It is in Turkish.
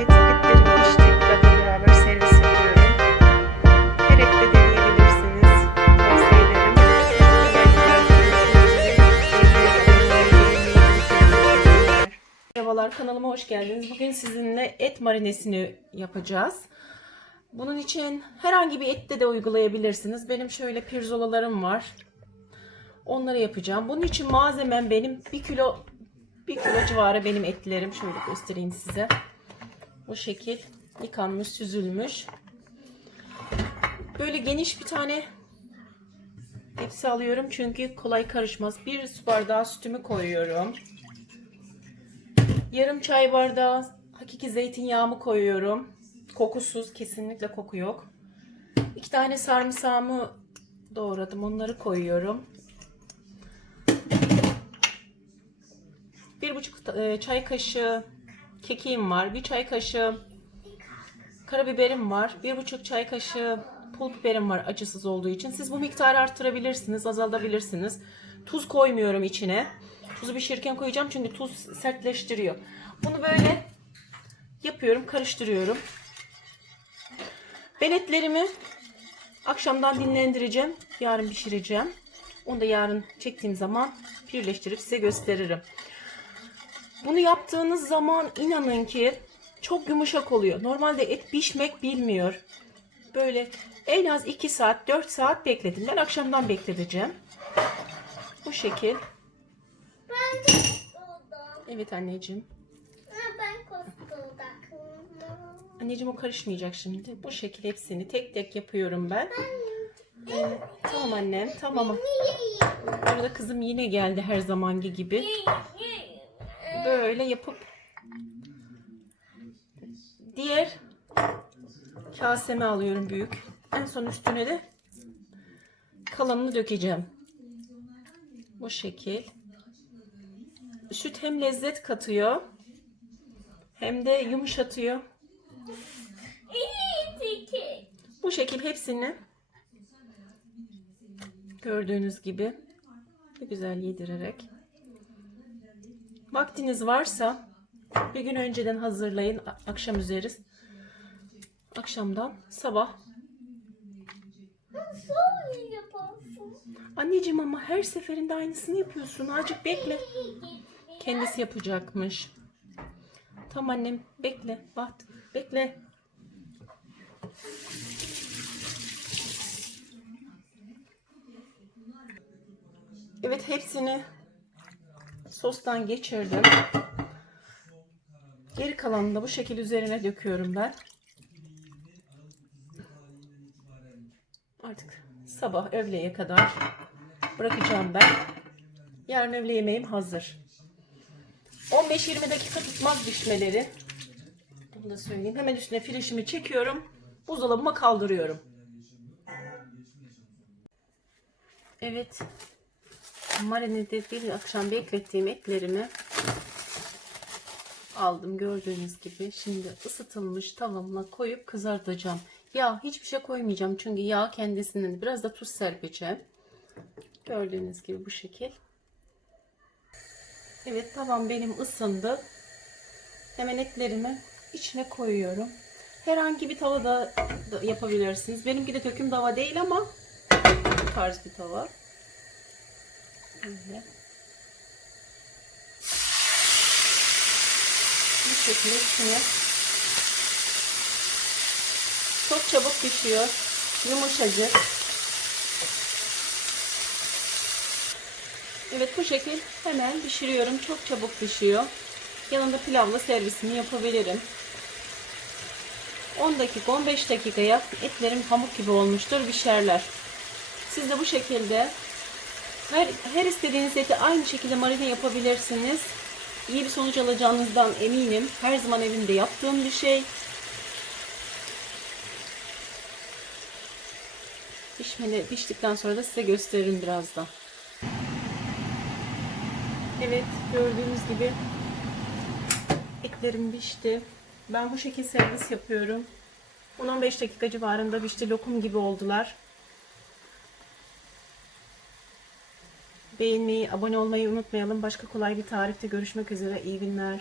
Evet, etlerim pişti. Pilavla beraber servis yapıyorum. Her ette deneyebilirsiniz. Tavsiye ederim. Merhabalar kanalıma hoş geldiniz. Bugün sizinle et marinesini yapacağız. Bunun için herhangi bir ette de uygulayabilirsiniz. Benim şöyle pirzolalarım var. Onları yapacağım. Bunun için malzemem benim 1 kilo 1 kilo civarı benim etlerim. Şöyle göstereyim size. Bu şekil yıkanmış, süzülmüş. Böyle geniş bir tane tepsi alıyorum çünkü kolay karışmaz. Bir su bardağı sütümü koyuyorum. Yarım çay bardağı hakiki zeytinyağımı koyuyorum. Kokusuz, kesinlikle koku yok. İki tane sarımsağımı doğradım, onları koyuyorum. Bir buçuk e, çay kaşığı kekiğim var. Bir çay kaşığı karabiberim var. Bir buçuk çay kaşığı pul biberim var acısız olduğu için. Siz bu miktarı arttırabilirsiniz, azaltabilirsiniz. Tuz koymuyorum içine. Tuzu pişirirken koyacağım çünkü tuz sertleştiriyor. Bunu böyle yapıyorum, karıştırıyorum. Ben etlerimi akşamdan dinlendireceğim. Yarın pişireceğim. Onu da yarın çektiğim zaman birleştirip size gösteririm. Bunu yaptığınız zaman inanın ki çok yumuşak oluyor. Normalde et pişmek bilmiyor. Böyle en az 2 saat 4 saat bekledim. Ben akşamdan bekleteceğim. Bu şekil. Ben de. Evet anneciğim. Ben. Anneciğim o karışmayacak şimdi. Bu şekil hepsini tek tek yapıyorum ben. Ee, tamam annem tamam. Burada kızım yine geldi her zamanki gibi. Böyle yapıp diğer kaseme alıyorum büyük. En son üstüne de kalanını dökeceğim. Bu şekil. Süt hem lezzet katıyor hem de yumuşatıyor. Bu şekil hepsini gördüğünüz gibi güzel yedirerek Vaktiniz varsa bir gün önceden hazırlayın. Akşam üzeri. Akşamdan sabah. Anneciğim ama her seferinde aynısını yapıyorsun. Azıcık bekle. Kendisi yapacakmış. Tamam annem bekle. Bak bekle. Evet hepsini sostan geçirdim. Geri kalanını da bu şekil üzerine döküyorum ben. Artık sabah öğleye kadar bırakacağım ben. Yarın öğle yemeğim hazır. 15-20 dakika tutmaz pişmeleri. Bunu da söyleyeyim. Hemen üstüne filişimi çekiyorum. Buzdolabıma kaldırıyorum. Evet. Marinede bir akşam beklettiğim etlerimi aldım gördüğünüz gibi. Şimdi ısıtılmış tavamla koyup kızartacağım. Yağ hiçbir şey koymayacağım çünkü yağ kendisinden biraz da tuz serpeceğim. Gördüğünüz gibi bu şekil. Evet tavam benim ısındı. Hemen etlerimi içine koyuyorum. Herhangi bir tavada da yapabilirsiniz. Benimki de döküm tava değil ama tarz bir tava. Böyle. Bu şekilde içine çok çabuk pişiyor. Yumuşacık. Evet bu şekil hemen pişiriyorum. Çok çabuk pişiyor. Yanında pilavla servisini yapabilirim. 10 dakika 15 dakikaya etlerim pamuk gibi olmuştur pişerler. Siz de bu şekilde her, her istediğiniz eti aynı şekilde marine yapabilirsiniz. İyi bir sonuç alacağınızdan eminim. Her zaman evimde yaptığım bir şey. Pişmeli, piştikten sonra da size gösteririm birazdan. Evet gördüğünüz gibi etlerim pişti. Ben bu şekilde servis yapıyorum. 10-15 dakika civarında pişti. Lokum gibi oldular. Beğenmeyi, abone olmayı unutmayalım. Başka kolay bir tarifte görüşmek üzere. İyi günler.